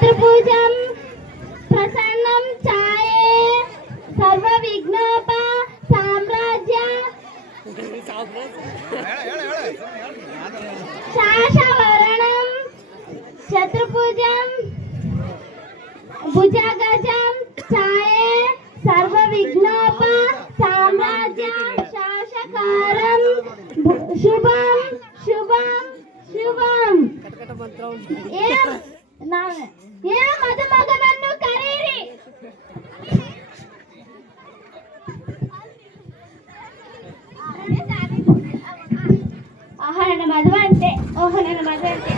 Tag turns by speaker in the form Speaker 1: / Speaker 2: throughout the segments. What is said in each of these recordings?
Speaker 1: శత్రుభూజం ప్రసన్నం ఛాయే సర్వ విఘ్నోప సామ్రాజ్య శాసవరణం శత్రుభూజం భుజగజం ఛాయే సర్వ విఘ్నోప సామ్రాజ్య శాసకారం శుభం శుభం శుభం ఏం ಮದುಮಗನನ್ನು ಕರೆಯಿರಿ ಆಹ ನನ್ನ ಮದುವೆ ಅಂತೆ ಓಹೋ ನನ್ನ ಮದುವೆ ಅಂತೆ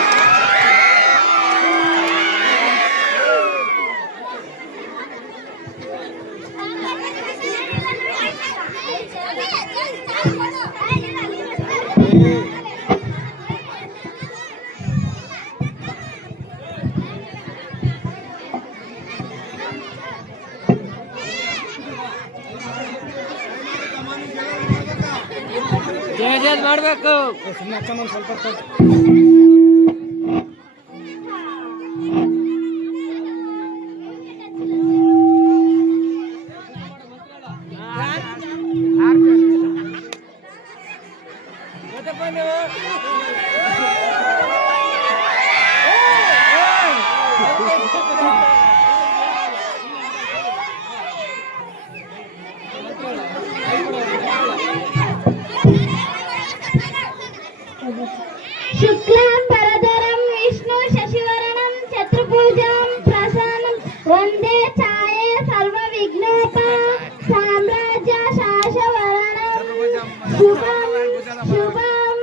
Speaker 2: ಜೇಜೇಜ್ ಮಾಡಬೇಕು Thank you.
Speaker 1: वंदे छाये सर्व विघ्नोपा साम्राज्य शाशवरणं Shubham Shubham.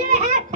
Speaker 1: Why do you have